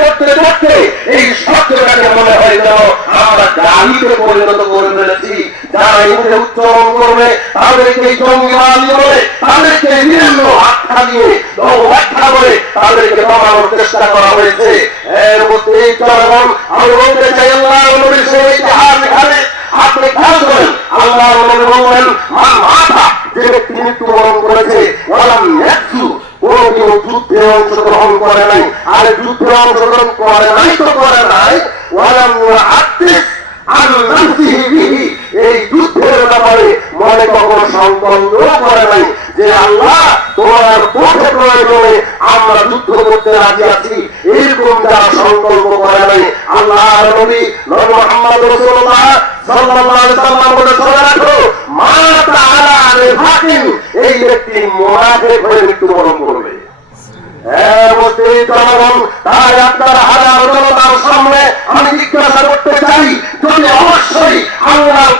করতে করতে এই সত্যটাকে মনে হয় যেন আমরা গালিতে পরিণত করে ফেলেছি। যারা এগুলো উচ্চারণ করবে, তাদেরকে জঙ্গিবাদী বলে, তাদেরকে বিভিন্ন আখ্যা দিয়ে ব্যাখ্যা করে তাদেরকে কমানোর চেষ্টা করা হয়েছে। এর মধ্যে এই জনগণ, আমি বলতে চাই আল্লাহ নবীর সেই ইতিহাস এখানে আপনি খেয়াল করেন। আল্লাহ নবী বললেন মাথা যে ব্যক্তি মৃত্যুবরণ করেছে করে নাই আর যুদ্ধে অংশগ্রহণ করে নাই তো করে নাই। এই যুদ্ধের ব্যাপারে মনে কখনো সংকল্প করে নাই যে আল্লাহ তোমার পথে প্রয়োজনে আমরা যুদ্ধ করতে রাজি আছি। এরকম যারা সংকল্প করে নাই আল্লাহ নবী নবী মোহাম্মদ রাসূলুল্লাহ সাল্লাল্লাহু আলাইহি সাল্লাম বলে চলে রাখো মা তাআলা নিফাকিন এই ব্যক্তি মুনাফিক মৃত্যুবরণ করবে। হ্যাঁ, জনগণ, তাই আপনার হাজার জনতার সামনে আমি জিজ্ঞাসা করতে আল্লাহ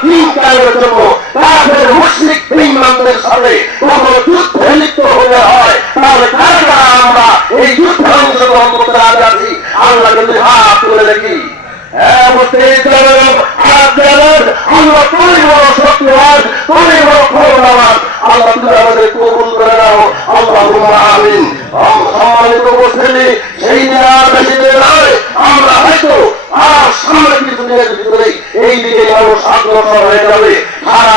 সম্মানিত উপস্থিতি সেই দিন আর বেশি দিন নয় আমরা হয়তো আর সামনে কিছু দিনের ভিতরে এই দিকে মানুষ অগ্রসর হয়ে যাবে সারা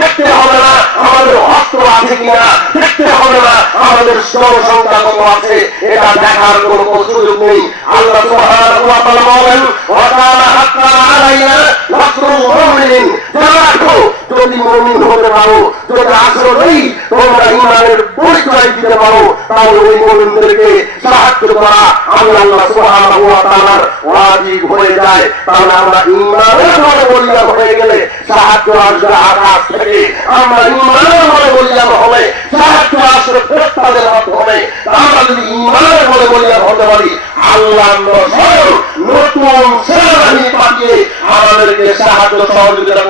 দেখতে হবে না, আমাদের অস্ত্র আছে কিনা? দেখতে হবে না, আমাদের জনসংখ্যা কত আছে? এটা দেখার কোনো সুযোগ নেই। আল্লাহ সুবহানাহু বলেন হাক্কান আলাইনা মুমিনিন। যদি মুমিন হতে পারো, যদি তোমরা ইমানের পরিচয় দিতে পারো, তাহলে ওই মুমিনদেরকে সাহায্য করা আল্লাহ সুবহানাহু ওয়া তাআলার ওয়াজিব হয়ে যায়। তাহলে আমরা ইমানের মনে হয়ে গেলে সাহায্য আসবে আকাশ থেকে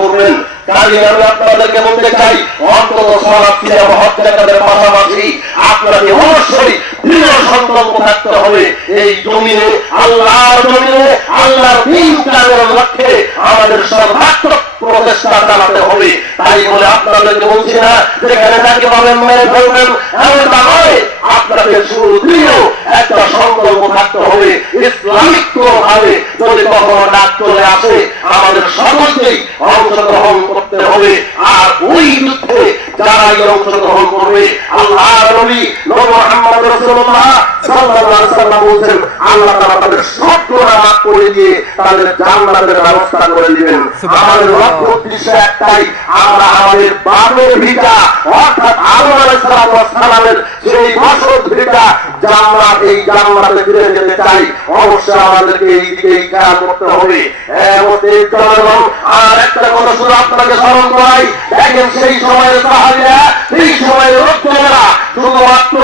করবেন। কাজে আমি আপনাদেরকে বলতে চাই, অন্তত থেকে পাশাপাশি আপনাকে অবশ্যই দৃঢ় সংকল্প থাকতে হবে। এই জমিনে, আল্লাহর জমিনে, আল্লাহর দিন লক্ষ্যে আমাদের সর্বাত্মক প্রচেষ্টা চালাতে হবে। তাই বলে আপনাদেরকে বলছি না, যেখানে যাকে পাবেন মেরে ফেলবেন, এমনটা নয়। আপনাকে সুদৃঢ় একটা সংকল্প থাকতে হবে। ইসলামিক ভাবে যদি কখনো ডাক চলে আসে, আমাদের সকলকেই অংশগ্রহণ করতে হবে। আর ওই যুদ্ধে যারা এই অংশগ্রহণ করবে আল্লাহ নবী নবী মুহাম্মদ আলাইহি সাল্লাম বলেন আল্লাহ তাআলা তাদের সব গুনাহ মাফ করে দিয়ে তাদের জান্নাতের ব্যবস্থা করে দিবেন। আমাদের লক্ষ্য উদ্দেশ্য একটাই আমরা আমাদের বাপের ভিটা অর্থাৎ আদম সালামের সেই বছর ভিটা জান্নাত এই জান্নাতে ফিরে যেতে চাই। অবশ্যই আমাদেরকে এই দিকে খেয়াল করতে হবে। এমতে আর একটা কথা আপনাকে স্মরণ করাই। দেখেন সেই সময়ের সাহাবিরা সেই সময়ের লোকজনেরা শুধুমাত্র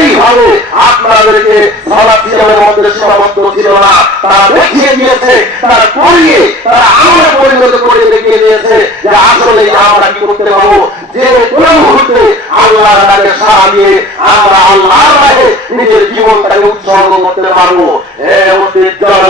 এইভাবে আপনাদেরকে ধরা সিস্টেমের মধ্যে সীমাবদ্ধ ছিল না। তারা দেখিয়ে দিয়েছে, তারা করিয়ে, তারা আমরা পরিণত করে দেখিয়ে দিয়েছে যে আসলে আমরা কি করতে পারব? যে কোন মুহূর্তে আল্লাহর ডাকে সাড়া দিয়ে আমরা আল্লাহর রাহে নিজের জীবনটাকে উৎসর্গ করতে পারব।